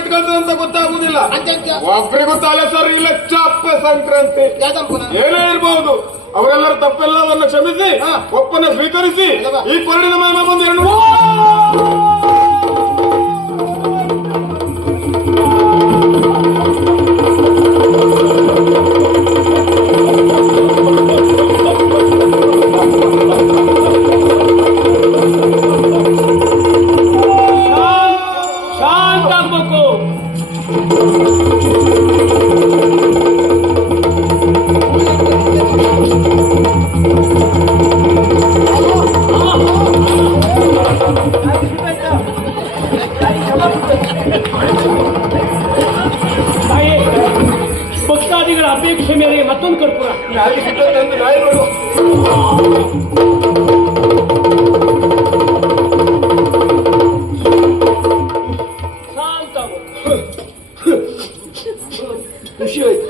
ಇಟ್ಕೊಳ್ತದೆ ಅಂತ ಗೊತ್ತಾಗುದಿಲ್ಲ. ಒಬ್ಬರಿಗೂ ತಲೆ ಸರಿ ಇಲ್ಲ. ಚಾಪೆ ಸಂಕ್ರಾಂತಿ ಏನೇ ಇರಬಹುದು, ಅವರೆಲ್ಲರ ತಪ್ಪೆಲ್ಲವನ್ನು ಕ್ಷಮಿಸಿ ಒಪ್ಪನ್ನು ಸ್ವೀಕರಿಸಿ ಈ ಪರಿಣಾಮ ಬಂದು ಎರಡು ಭಕ್ತಾದಿಗಳ ಅಪೇಕ್ಷೆ ಮೇರೆಗೆ ಮತ್ತೊಂದು ಕರ್ಪೂರ ಖುಷಿ ಹೋಯ್ತು.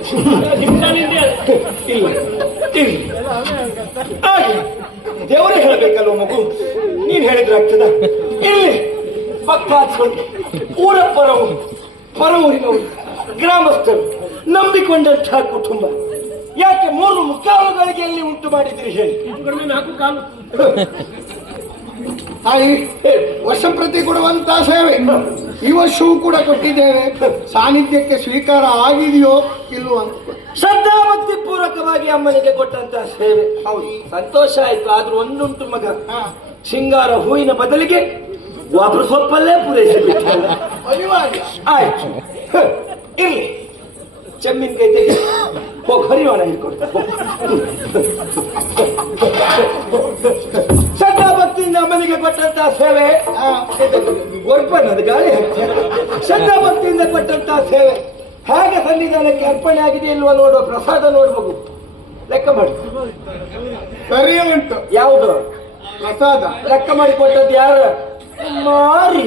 ದೇವರೇ ಹೇಳಬೇಕಲ್ವ ಮಗು, ನೀನ್ ಹೇಳಿದ್ರೆ ಆಗ್ತದ? ಇಲ್ಲಿ ಭಕ್ತಾದಿಗಳು, ಊರ ಪರವೂರಿನವರು, ಗ್ರಾಮಸ್ಥರು, ನಂಬಿಕೊಂಡಂತಹ ಕುಟುಂಬ ಯಾಕೆ 3 ಮುಕ್ಕಾಲುಗಳಿಗೆ ಅಲ್ಲಿ ಉಂಟು ಮಾಡಿದ್ರಿ ಹೇಳಿ? ತಾಯಿ, ವರ್ಷ ಪ್ರತಿ ಕೊಡುವಂತಹ ಸೇವೆ ಈ ವರ್ಷವೂ ಕೂಡ ಕೊಟ್ಟಿದ್ದೇವೆ. ಸಾನ್ನಿಧ್ಯಕ್ಕೆ ಸ್ವೀಕಾರ ಆಗಿದೆಯೋ ಇಲ್ವೋ ಅಂತ ಶ್ರದ್ಧಾಭಕ್ತಿ ಪೂರ್ವಕವಾಗಿ ಅಮ್ಮನಿಗೆ ಕೊಟ್ಟಂತಹ ಸೇವೆ. ಹೌದು, ಸಂತೋಷ ಆಯ್ತು. ಆದ್ರೂ ಒಂದುಂಟು ಮಗ, ಸಿಂಗಾರ ಹೂವಿನ ಬದಲಿಗೆ ವಾಪರ ಸೊಪ್ಪಲ್ಲೇ ಪೂರೈಸಬೇಕು. ಅನಿವಾರ್ಯ ಆಯ್ತು, ಇರ್ಲಿ. ಚೆಮ್ಮಿನಕಾಯಿ ತೆಗೆ ಹೋಗಿ ಹರಿವಾಣ ಹಿಡ್ಕೊಡ್ತಾರೆ. ಶ್ರದ್ಧಾಭಕ್ತಿಯಿಂದ ಅಮ್ಮನಿಗೆ ಕೊಟ್ಟಂತಹ ಸೇವೆ ಒರ್ಪನದು ಗಾಳಿ ಶ್ರದ್ಧಾಭಕ್ತಿಯಿಂದ ಕೊಟ್ಟಂತಹ ಸೇವೆ ಹೇಗೆ ಸನ್ನಿಧಾನಕ್ಕೆ ಅರ್ಪಣೆ ಆಗಿದೆ ಇಲ್ವಾ ನೋಡುವ. ಪ್ರಸಾದ ನೋಡ್ಬೇಕು, ಲೆಕ್ಕ ಮಾಡಿ. ಸರಿ ಉಂಟು. ಯಾವುದು ಪ್ರಸಾದ ಲೆಕ್ಕ ಮಾಡಿ ಕೊಟ್ಟದ್ದು ಯಾರು? ಮಾರಿ.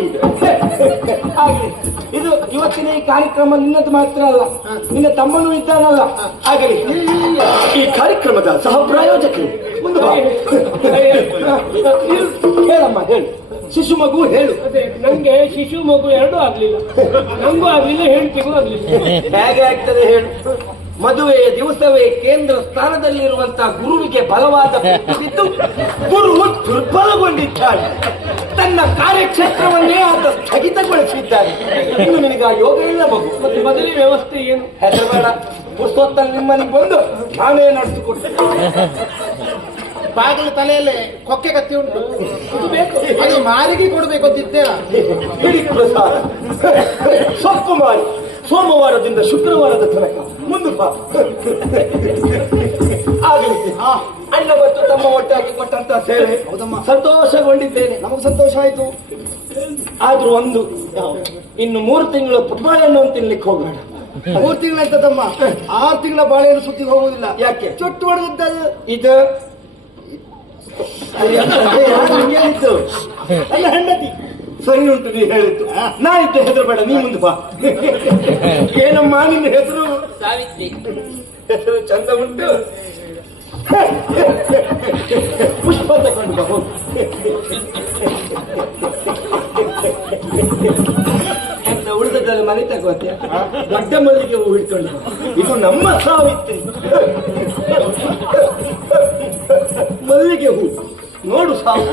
ಆಗಲಿ, ಇದು ಇವತ್ತಿನ ಈ ಕಾರ್ಯಕ್ರಮ ನಿನ್ನದು ಮಾತ್ರ ಅಲ್ಲ, ನಿನ್ನ ತಮ್ಮನೂ ಇದ್ದಾನಲ್ಲ. ಆಗಲಿ, ಈ ಕಾರ್ಯಕ್ರಮದ ಸಹ ಪ್ರಾಯೋಜಕರು ಮುಂದೆ ಬಾ. ಹೇಳಮ್ಮ, ಹೇಳು. ಶಿಶು ಮಗು ಹೇಳು. ಅದೇ, ನಂಗೆ ಶಿಶು ಮಗು ಎರಡೂ ಆಗ್ಲಿಲ್ಲ, ನಂಗೂ ಆಗ್ಲಿಲ್ಲ, ಹೆಂಡತಿಗೂ ಆಗ್ಲಿಲ್ಲ. ಹೇಗೆ ಆಗ್ತದೆ ಹೇಳು? ಮದುವೆಯ ದಿವಸವೇ ಕೇಂದ್ರ ಸ್ಥಾನದಲ್ಲಿರುವಂತಹ ಗುರುವಿಗೆ ಬಲವಾದ ಇದ್ದು ಗುರು ದುರ್ಬಲಗೊಂಡಿದ್ದಾನೆ. ತನ್ನ ಕಾರ್ಯಕ್ಷೇತ್ರವನ್ನೇ ಆತ ಸ್ಥಗಿತಗೊಳಿಸಿದ್ದಾನೆ. ಇನ್ನು ನಿನಗೆ ಆ ಯೋಗ ಇಲ್ಲ ಮಗು. ಮತ್ತೆ ಮದುವೆ ವ್ಯವಸ್ಥೆ ಏನು? ಹೆಸರುಬೇಡ. ಪುಸ್ತಕದಲ್ಲಿ ನಿಮ್ಮನಿಗೆ ಬಂದು ನಾನೇ ನಡೆಸಿಕೊಡ್ತೇನೆ. ಬಾಗಿಲು ತಲೆಯಲ್ಲಿ ಕೊಕ್ಕೆ ಕತ್ತಿ ಉಂಟು, ಅದು ಮಾರಿಗೆ ಕೊಡ್ಬೇಕು ಅಂತಿದ್ದೇವ. ಹಿಡಿ ಪ್ರಸಾದ ಸೊಪ್ಪು ಮಾಡಿ ಸೋಮವಾರದಿಂದ ಶುಕ್ರವಾರದ ತನಕ ಮುಂದೆ ಬಾ. ಆಗಲಿಕ್ಕೆ ಅಣ್ಣ ಮತ್ತು ತಮ್ಮ ಒಟ್ಟಾಗಿ ಕೊಟ್ಟಂತ ಸೇವೆ ಸಂತೋಷಗೊಂಡಿದ್ದೇನೆ. ನಮಗೆ ಸಂತೋಷ ಆಯ್ತು. ಆದ್ರೂ ಒಂದು, ಇನ್ನು 3 ತಿಂಗಳು ಪುಟ್ಬಾಳೆಹಣ್ಣು ತಿನ್ಲಿಕ್ಕೆ ಹೋಗೋಣ. 3 ತಿಂಗಳಾಯ್ತ ತಮ್ಮ, 6 ತಿಂಗಳ ಬಾಳೆಯನ್ನು ಸುತ್ತಿಗೆ ಹೋಗುದಿಲ್ಲ. ಯಾಕೆ? ಚೊಟ್ಟು ಹೊಡೆದದ್ದು ಇದು ಹೇಳಿದ್ದು ಅಲ್ಲ, ಹೆಂಡತಿ ಸರಿ ಉಂಟು ನೀ ಹೇಳಿದ್ದು. ನಾನಿದ್ದ ಹೆಸರು ಬೇಡ, ನೀ ಮುಂದೆ ಬಾ. ಏನಮ್ಮ ನಿನ್ನ ಹೆಸರು? ಸಾವಿತ್ರಿ. ಹೆಸರು ಚಂದ ಉಂಟು. ಪುಷ್ಪ ತಗೊಂಡು ಬಾ. ಅಂತ ಉಳಿದದಲ್ಲಿ ಮನೆ ತಗೋತೆ. ದೊಡ್ಡ ಮಲ್ಲಿಗೆ ಹೂ ಹಿಡ್ಕೊಂಡು ಬಾ. ಇದು ನಮ್ಮ ಸಾವಿತ್ರಿ. ಮಲ್ಲಿಗೆ ಹೂ ನೋಡು ಸಾವು.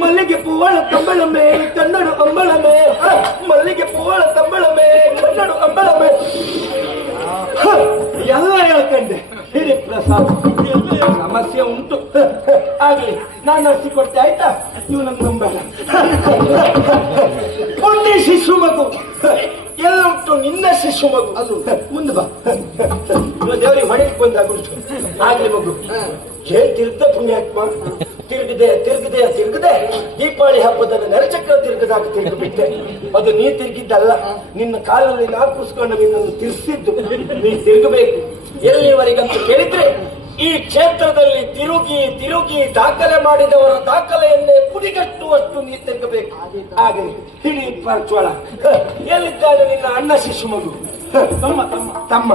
ಮಲ್ಲಿಗೆ ಪೂವಳ ತಂಬಳಮೇ ಕನ್ನಡ ಅಂಬಳಮೇ, ಮಲ್ಲಿಗೆ ಪೂವಳ ತಂಬಳಮೇ ಕನ್ನಡ ಅಂಬಳಮೇ ಎಲ್ಲ ಹೇಳ್ಕಂಡೆ. ಹಿರಿ ಪ್ರಸಾದ್, ಸಮಸ್ಯೆ ಉಂಟು. ಆಗ್ಲಿ, ನಾನು ನಡೆಸಿಕೊಡ್ತೆ ಆಯ್ತಾ? ನೀವು ನಮ್ಗೆ ನಂಬೇಡ. ಪುಣ್ಯ ಶಿಶು ಮಗು ಎಲ್ಲ ಉಂಟು, ನಿನ್ನ ಶಿಶು ಮಗು. ಅದು ಮುಂದೆ ಬಾ. ದೇವರಿಗೆ ಹೊಡೆಗೆ ಬಂದಾಗುಂಟು. ಆಗ್ಲಿ ಮಗು, ಹೇಳ್ತಿರ್ತ ಪುಣ್ಯಾತ್ಮ. ತಿರುಗದೆ ದೀಪಾವಳಿ ಹಬ್ಬದ ನರಚಕ್ರ ತಿರುಗದಾಗ ತಿರುಗಿಬಿಟ್ಟೆ. ಅದು ನೀ ತಿರುಗಿದ್ದಲ್ಲ, ನಿನ್ನ ಕಾಲಲ್ಲಿ ನಾ ಕೂಸ್ಕೊಂಡು ನಿನ್ನನ್ನು ತಿರ್ಸಿದ್ದು. ನೀ ತಿರುಗಬೇಕು. ಎಲ್ಲಿವರೆಗಂತ ಕೇಳಿದ್ರೆ, ಈ ಕ್ಷೇತ್ರದಲ್ಲಿ ತಿರುಗಿ ದಾಖಲೆ ಮಾಡಿದವರ ದಾಖಲೆಯನ್ನೇ ಪುಡಿಗಟ್ಟುವಷ್ಟು ನೀ ತಿರುಗಬೇಕು. ಆಗಲಿ, ಹಿಡಿ ಪರ್ಚೋಳ. ಎಲ್ಲಿದ್ದಾನೆ ನಿನ್ನ ಅಣ್ಣ ಶಿಶು ಮಗು? ತಮ್ಮ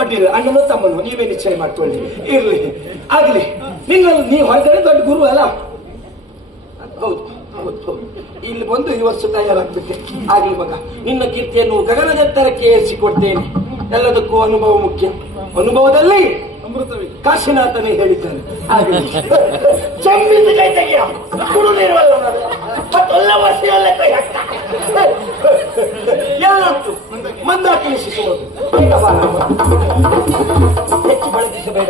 ಅಡ್ಡಿಲ್ಲ, ಅಣ್ಣನೋ ತಮ್ಮನೋ ನೀವೇ ನಿಶ್ಚಯ ಮಾಡ್ಕೊಳ್ಳಿ. ಇರ್ಲಿ, ಆಗ್ಲಿ. ನಿನ್ನಲ್ಲಿ ನೀ ಹೊರಗಡೆ ದೊಡ್ಡ ಗುರು ಅಲ್ಲ? ಹೌದು. ಹೌದು. ಇಲ್ಲಿ ಬಂದು ಈ ವರ್ಷ ತಯಾರಾಗ್ಬೇಕು. ಆಗ್ಲಿ ಮಗ, ನಿನ್ನ ಕೀರ್ತಿಯನ್ನು ಗಗನದೆತ್ತರಕ್ಕೆ ಏರಿಸಿಕೊಡ್ತೇನೆ. ಎಲ್ಲದಕ್ಕೂ ಅನುಭವ ಮುಖ್ಯ. ಅನುಭವದಲ್ಲಿ ಕಾಶಿನಾಥನೇ ಹೇಳಿದ್ದಾನೆ. ಜಂಬಿಸಿ ಕೈ ತೆಗೆಯ ಕುಡು ನೀರುವಲ್ಲ ಮತ್ತೊಲ್ಲ ವರ್ಷವಲ್ಲ ಕೈ ಹಾಕ್ತ ಎಲ್ಲುಂಟು ಮಂದಾಕಿನಿ ಶಿಶುವುದು. ಹೆಚ್ಚು ಬಳಸಿಸಬೇಡ,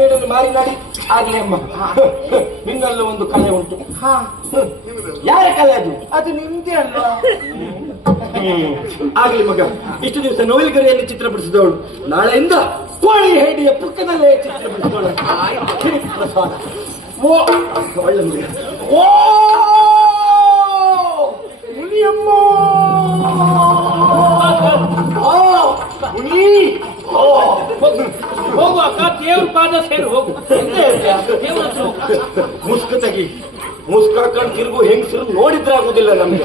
ನಡೆದು ಮಾರಿ ನಾಡಿ ಆಗ್ಲಿ ಅಮ್ಮ. ನಿನ್ನಲ್ಲ ಒಂದು ಕಲೆ ಉಂಟು. ಯಾರ ಕಲೆ ಅದು? ಅದು ನಿಮ್ದೇ ಅಲ್ಲ. ಆಗ್ಲಿ ಮಗ, ಇಷ್ಟು ದಿವಸ ನವಿಲುಗರಿಯಲ್ಲಿ ಚಿತ್ರ ಬಿಡಿಸಿದವಳು ನಾಳೆಯಿಂದ ಕೋಳಿ ಹೇಡಿಯ ಪಕ್ಕದಲ್ಲೇ ಚಿತ್ರ ಬಿಡಿಸಿದವಳು. ಪ್ರಸಾದ ಒಳ್ಳೆ ಮಗ. ಓ ಮುನಿಯಮ್ಮ, ಮುನಿ ಹೋಗು ಅಕ್ಕ, ದೇವ್ರ ಪಾದ ಸೇರಿ ಹೋಗು. ಮುಸ್ಕ ತೆಗಿ. ಮುಸ್ಕ ಹಾಕೊಂಡು ತಿರುಗು ಹೆಂಗಸರು ನೋಡಿದ್ರೆ ಆಗುದಿಲ್ಲ ನಮ್ಗೆ.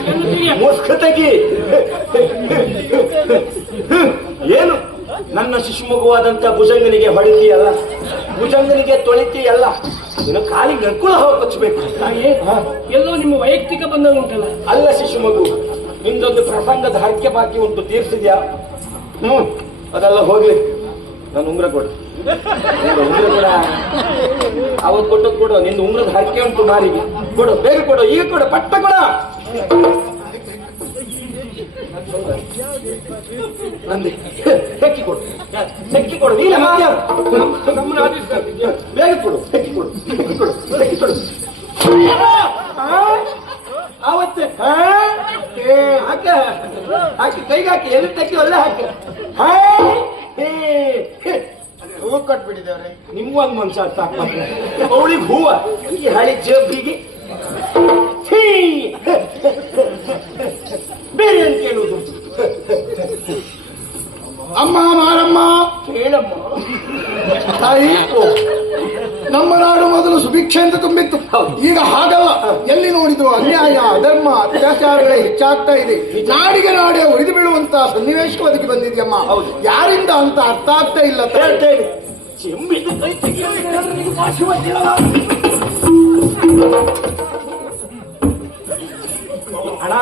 ಮುಸ್ಕ ತೆಗಿ. ಏನು ನನ್ನ ಶಿಶುಮಗುವಾದಂತ ಭುಜಂಗನಿಗೆ ಹೊಡಿತೀಯಲ್ಲ, ಭುಜಂಗನಿಗೆ ತೊಳಿತೀಯಲ್ಲ, ಇನ್ನು ಕಾಲಿಗೆ ನಡ್ಕುಳ ಹೊಚ್ಚಬೇಕು. ಎಲ್ಲೋ ನಿಮ್ಮ ವೈಯಕ್ತಿಕ ಬಂಧ ಉಂಟಲ್ಲ. ಅಲ್ಲ ಶಿಶುಮಗು, ನಿಂದೊಂದು ಪ್ರಸಂಗದ ಹರಕೆ ಬಾಕಿ ಉಂಟು, ತೀರ್ಸಿದ್ಯಾ? ಅದೆಲ್ಲ ಹೋಗ್ಲಿ. ನಾನು ಉಂಗ್ರ ಕೊಡು. ಉಂಗ್ರ ಕೊಡ, ಅವತ್ತು ಕೊಟ್ಟದ್ ಕೊಡು. ನಿಂದು ಉಂಗ್ರದ ಹರಕೆ ಉಂಟು ಮಾರಿಗೆ. ಕೊಡು, ಬೇಗ ಕೊಡು, ಈಗ ಕೊಡು, ಪಟ್ಟ ಕೊಡ. ನಂದಿ ಹೆಕ್ಕಿ ಕೊಡು, ಹೆಕ್ಕಿ ಕೊಡು. ನೀನ ನಮ್ಮನ್ನ ಆದಿಸ್ತಾರೆ. ಬೇಗ ಕೊಡು, ಹೆಕ್ಕಿ ಕೊಡು, ಹೆಕ್ಕಿ ಕೊಡು, ಹೆಕ್ಕಿ ಕೊಡು. ಆವತ್ತೆ ಹಾಕೆ ಹಾಕಿ ಕೈಗೆ ಹಾಕಿ ಎಲ್ಲಿ ತೆಕ್ಕಿ ಒಳ್ಳೆ ಹಾಕಿ ಹೂ ಕೊಟ್ಬಿಟ್ಟಿದ್ದೇವ್ರೆ. ನಿಮ್ಗೊಂದು ಮನುಷ್ಯ ಸಾಕ್ಬಾರ್ದು. ಅವಳಿಗೆ ಹೂವ, ಈ ಹಳಿ ಜಬ್ಬಿಗೆ ಬೇರೆ ಅಂತ ಕೇಳುವುದು. ಅಮ್ಮ ಮಾರಮ್ಮ, ಹೇಳಮ್ಮ ತಾಯಿ, ನಮ್ಮ ನಾಡು ಮೊದಲು ಸುಭಿಕ್ಷೆ ಅಂತ ತುಂಬಿತ್ತು. ಈಗ ಹಾಗಲ್ಲ. ಎಲ್ಲಿ ನೋಡಿದ್ರು ಅನ್ಯಾಯ, ಅಧರ್ಮ, ಅತ್ಯಾಚಾರಗಳೇ ಹೆಚ್ಚಾಗ್ತಾ ಇದೆ. ನಾಡಿಗೆ ನಾಡೇ ಉಳಿದು ಬೀಳುವಂತ ಸನ್ನಿವೇಶಕ್ಕೆ ಒದಗಿ ಬಂದಿದ್ಯಮ್ಮ. ಯಾರಿಂದ ಅಂತ ಅರ್ಥ ಆಗ್ತಾ ಇಲ್ಲ. ಹೇಳ್ತೇನೆ, ಚೆಂಬಿದ ಕೈ ತೆಗೆಯೋದು ಭಾಷೆ ಗೊತ್ತಿಲ್ಲ. ಅಣ್ಣ,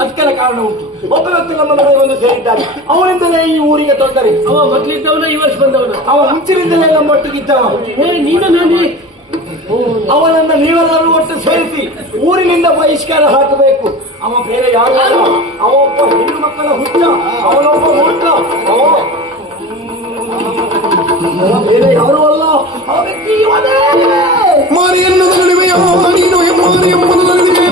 ಅದಕ್ಕೆಲ್ಲ ಕಾರಣ ಉಂಟು. ಒಬ್ಬ ವ್ಯಕ್ತಿ ನಮ್ಮ ಮನೆಗೆ ಬಂದು ಸೇರಿದ್ದಾನೆ. ಅವನಿಂದಲೇ ಈ ಊರಿಗೆ ತೊಂದರೆ. ಅವ ಮೊದ್ಲಿದ್ದವನ, ಈ ವರ್ಷ ಬಂದವನ. ಅವ ಮುಂಚಿನಿಂದಲೇ ನಮ್ಮೊಟ್ಟಿಗಿದ್ದವ. ನೀನು ನಾನೇ ಅವನನ್ನ ನೀವೆಲ್ಲರೂ ಒಟ್ಟು ಸೇರಿಸಿ ಊರಿನಿಂದ ಬಹಿಷ್ಕಾರ ಹಾಕಬೇಕು. ಅವ ಬೇರೆ ಯಾರು ಅಲ್ಲ. ಅವೊಬ್ಬ ಹೆಣ್ಣು ಮಕ್ಕಳ ಹುಚ್ಚ, ಅವನೊಬ್ಬ ಮೂರ್ಖ. ಅವ ಬೇರೆ ಯಾರು ಅಲ್ಲ. ಆ ವ್ಯಕ್ತಿ ಇವನೇ. ಮಾರಿಯನ್ನು ನಡುವೆಯ ನೀನು ಮಾರಿ ಎಂಬುದು ನಡೆದಿದೆ.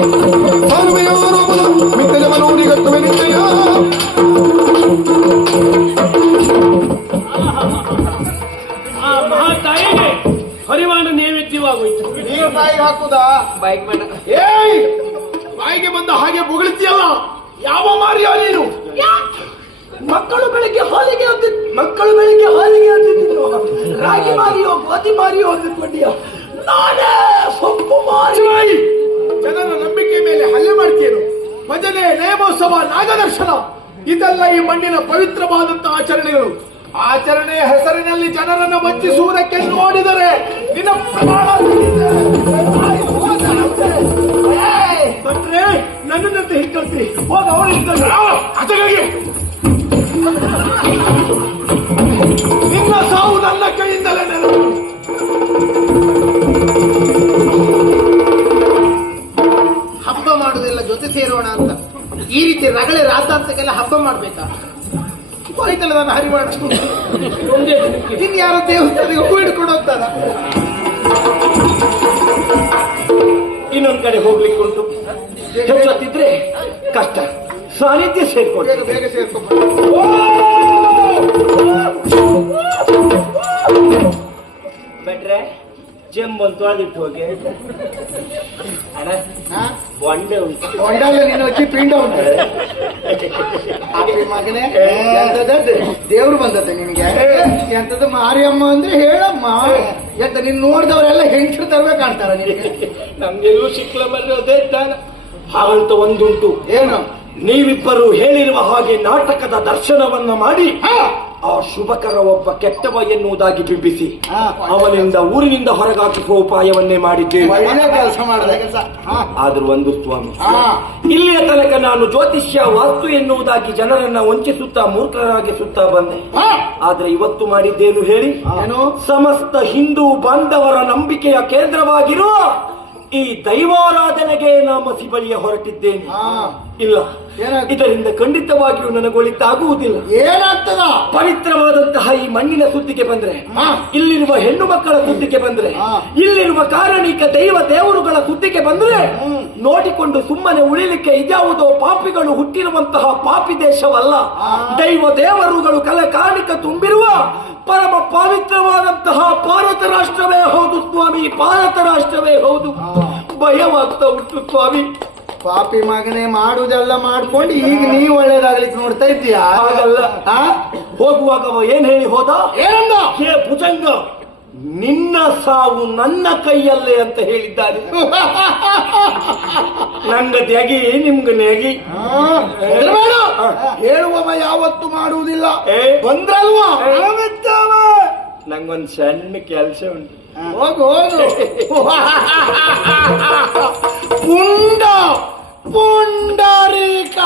ಸಾರುವೆಯ ಆರೋಪದ ಮಿತ್ತಲೆ ಮನೋಡಿ ಕಟ್ಟುವೆ ನಿತ್ಯ. ಆ ಮಹಾತಾಯಿಗೆ ಪರಿಮಾಣ ನೈವೇದ್ಯವಾಗೋಯ್ತು. ನೀರು ಬಾಯಿಗೆ ಹಾಕುದಾ? ಬೈಕ್ ಬೇಡ. ಏಯ್, ಬಾಯಿಗೆ ಬಂದ ಹಾಗೆ ಬೊಗಳ್ತಿಯಲ್ಲ. ಯಾವ ಮಾರಿಯ ನೀನು? ಮಕ್ಕಳು ಬೆಳಿಗ್ಗೆ ಹಾಲಿಗೆ ಅಂತಿದ್ರು. ರಾಗಿ ಮಾರಿಯೋ ಗೋಧಿ ಮಾರಿಯೋ ಅಂದ್ಕೊಂಡಿಯ. ನಾನೇ ಸೊಪ್ಪು ಮಾರಿ. ಜನರ ನಂಬಿಕೆ ಮೇಲೆ ಹಲ್ಲೆ ಮಾಡ್ತೀಯನು. ಭಜನೆ, ನೇಮೋತ್ಸವ, ನಾಗದರ್ಶನ ಇದೆಲ್ಲ ಈ ಮಣ್ಣಿನ ಪವಿತ್ರವಾದಂತಹ ಆಚರಣೆಗಳು. ಆಚರಣೆಯ ಹೆಸರಿನಲ್ಲಿ ಜನರನ್ನು ವಂಚಿಸುವುದಕ್ಕೆ ನೋಡಿದರೆ ನಿನ್ನ ಪ್ರಮಾಣ ನನ್ನಂತೆ ಹಿಡ್ಕೊಳ್ತಿ. ಹೋಗ ಅವಳು ಅದಕ್ಕಾಗಿ ನಿನ್ನ ಸಾವು ನನ್ನ ಕೈಯಿಂದಲೇ ನೆರವು. ಹಬ್ಬ ಮಾಡುವುದೆಲ್ಲ ಜೊತೆ ಸೇರೋಣ ಅಂತ ಈ ರೀತಿ ರಗಳೆ ರಾತಾಂತಕ್ಕೆಲ್ಲ ಹಬ್ಬ ಮಾಡ್ಬೇಕಾ? ಹೋಯ್ತಲ್ಲ ನಾನು ಹರಿ ಮಾಡ ಒಂದೇ ದಿನಕ್ಕೆ ಇನ್ ಯಾರೋ ದೇವಸ್ಥಾನಕ್ಕೆ ಹೂ ಹಿಡ್ಕೊಂಡು ಹೋಗ್ತಾರ. ಇನ್ನೊಂದ್ ಕಡೆ ಹೋಗ್ಲಿಕ್ಕೆ ಉಂಟು. ಹೆಚ್ಚೊತ್ತಿದ್ರೆ ಕಷ್ಟ. ಸಾನ್ನಿಧ್ಯ ಸೇರ್ಕೊಂಡು ಬೇಗ ಸೇರ್ಕೊಂಡ ಬಿಟ್ರೆ ಜಂಬನ್ ತೊಳೆದಿಟ್ಟು ಹೋಗಿ. ಅಣ್ಣ, ಒಂಡೆ ಉಂಟು. ಹೊಂಡಲ್ಲ ನೀನು ಹಚ್ಚಿ ಪಿಂಡ ಉಂಟು. ಮಗನೇ, ದೇವ್ರು ಬಂದದ್ದೆ ನಿನಗೆ. ಎಂತದ ಮಾರಿಯಮ್ಮ ಅಂದ್ರೆ ಹೇಳಮ್ಮ. ಎಂತ ನೀನ್ ನೋಡಿದವರೆಲ್ಲ ಹೆಂಗಸರು ತರಬೇಕು ಕಾಣ್ತಾರ ನಿನಗೆ. ನಮ್ಗೆಲ್ಲೂ ಶಿಕ್ಲ ಬರೋದೇ ದಾನ. ಹಾಗಂತ ಒಂದುಂಟು. ಏನು? ನೀವಿಬ್ಬರು ಹೇಳಿರುವ ಹಾಗೆ ನಾಟಕದ ದರ್ಶನವನ್ನ ಮಾಡಿ ಆ ಶುಭಕರ ಒಬ್ಬ ಕೆಟ್ಟವ ಎನ್ನುವುದಾಗಿ ಬಿಂಬಿಸಿ ಹಾ. ಅವನಿಂದ ಊರಿನಿಂದ ಹೊರಗಾಕಿಸುವ ಉಪಾಯವನ್ನೇ ಮಾಡಿದ್ದೇನೆ. ಒಳ್ಳೆ ಕೆಲಸ ಮಾಡಿದ ಕೆಲಸ. ಆದ್ರೂ ಒಂದು ಸ್ವಾಮಿ, ಹಾ. ಇಲ್ಲಿಯ ತನಕ ನಾನು ಜ್ಯೋತಿಷ್ಯ ವಾಸ್ತು ಎನ್ನುವುದಾಗಿ ಜನರನ್ನ ವಂಚಿಸುತ್ತಾ ಮೂರ್ಖರಾಗಿಸುತ್ತಾ ಬಂದೆ. ಆದ್ರೆ ಇವತ್ತು ಮಾಡಿದ್ದೇನು ಹೇಳಿ? ಏನು? ಸಮಸ್ತ ಹಿಂದೂ ಬಾಂಧವರ ನಂಬಿಕೆಯ ಕೇಂದ್ರವಾಗಿರುವ ಈ ದೈವಾರಾಧನೆಗೆ ನಾಮಸಿ ಬಳಿಯ ಹೊರಟಿದ್ದೇನೆ. ಇಲ್ಲ, ಏನಾಗ್ತದೆ? ಇದರಿಂದ ಖಂಡಿತವಾಗಿಯೂ ನನಗೊಳಿತಾಗುವುದಿಲ್ಲ. ಏನಾಗ್ತದ? ಪವಿತ್ರವಾದಂತಹ ಈ ಮಣ್ಣಿನ ಸುದ್ದಿಗೆ ಬಂದ್ರೆ, ಇಲ್ಲಿರುವ ಹೆಣ್ಣು ಮಕ್ಕಳ ಸುದ್ದಿಗೆ ಬಂದ್ರೆ, ಇಲ್ಲಿರುವ ಕಾರಣಿಕ ದೈವ ದೇವರುಗಳ ಸುದ್ದಿಗೆ ಬಂದ್ರೆ, ನೋಡಿಕೊಂಡು ಸುಮ್ಮನೆ ಉಳಿಲಿಕ್ಕೆ ಇದ್ಯಾವುದೋ ಪಾಪಿಗಳು ಹುಟ್ಟಿರುವಂತಹ ಪಾಪಿ ದೇಶವಲ್ಲ. ದೈವ ದೇವರುಗಳು ಕಲೆ ಕಾಣಿಕ ತುಂಬಿರುವ ಪರಮ ಪವಿತ್ರವಾದಂತಹ ಭಾರತ ರಾಷ್ಟ್ರವೇ ಹೌದು ಸ್ವಾಮಿ, ಭಾರತ ರಾಷ್ಟ್ರವೇ ಹೌದು. ಭಯವಾಗ್ತಾ ಉಂಟು ಸ್ವಾಮಿ. ಪಾಪಿ ಮಗನೇ, ಮಾಡುದೆಲ್ಲ ಮಾಡ್ಕೊಂಡು ಈಗ ನೀ ಒಳ್ಳೇದಾಗ್ಲಿಕ್ಕೆ ನೋಡ್ತಾ ಇದ್ದೀಯಾ? ಹಾಗಲ್ಲ. ಹೋಗುವಾಗ ಅವ ಏನ್ ಹೇಳಿ ಹೋದ? ಏನಂದ? ಹೇ ಭುಜಂಗ, ನಿನ್ನ ಸಾವು ನನ್ನ ಕೈಯಲ್ಲೇ ಅಂತ ಹೇಳಿದ್ದಾನೆ. ನಂಗ ತ್ಯಾಗಿ ನಿಮ್ಗ ನೇಗಿ. ಹೆದರ್ಬೇಡ. ಹೇಳುವವ ಯಾವತ್ತು ಮಾಡುವುದಿಲ್ಲ. ಏ. ಬಂದ್ರಲ್ವಾ? ನಂಗೊಂದ್ ಸಣ್ಣ ಕೆಲಸ ಉಂಟು. ಹೋಗು ಹೋಗು. ಪುಂಡ ಪುಂಡರೀಕ